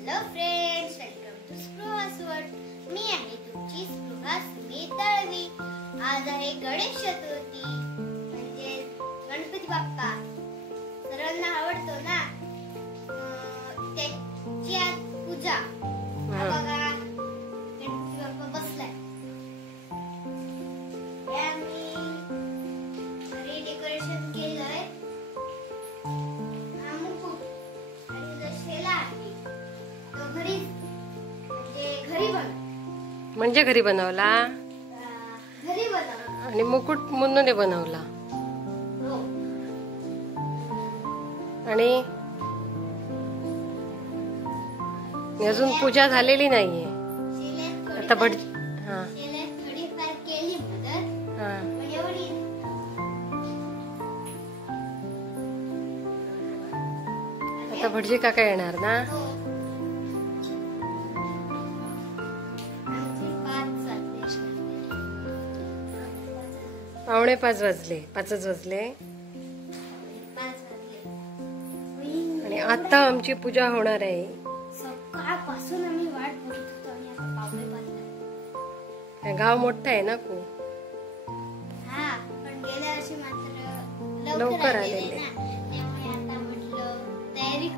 Hello friends, welcome to Spruha's world. मी आहे तुमची स्पृहा सुमित दळवी. आज आहे गणेश चतुर्थी म्हणजे गणपती बाप्पा. सर्वांना आवडतो ना. त्याची आज पूजा. बघा गणपती बाप्पा बसलाय. आम्ही घरी डेकोरेशन केलंय. म्हणजे घरी बनवला आणि मुकुट मुन्नूने बनवला. आणि अजून पूजा झालेली नाहीये. आता आता भटजी काका येणार ना. 4:45 वाजले. 5च वाजले आणि आता आमची पूजा होणार आहे. सकाळपासून आम्ही वाट बघत होतो आणि आता 4:45. गाव मोठं आहे ना खूप. हा, पण गेल्या वर्षी मात्र लवकर आलेले. त्यामुळे आता म्हटलं तयारी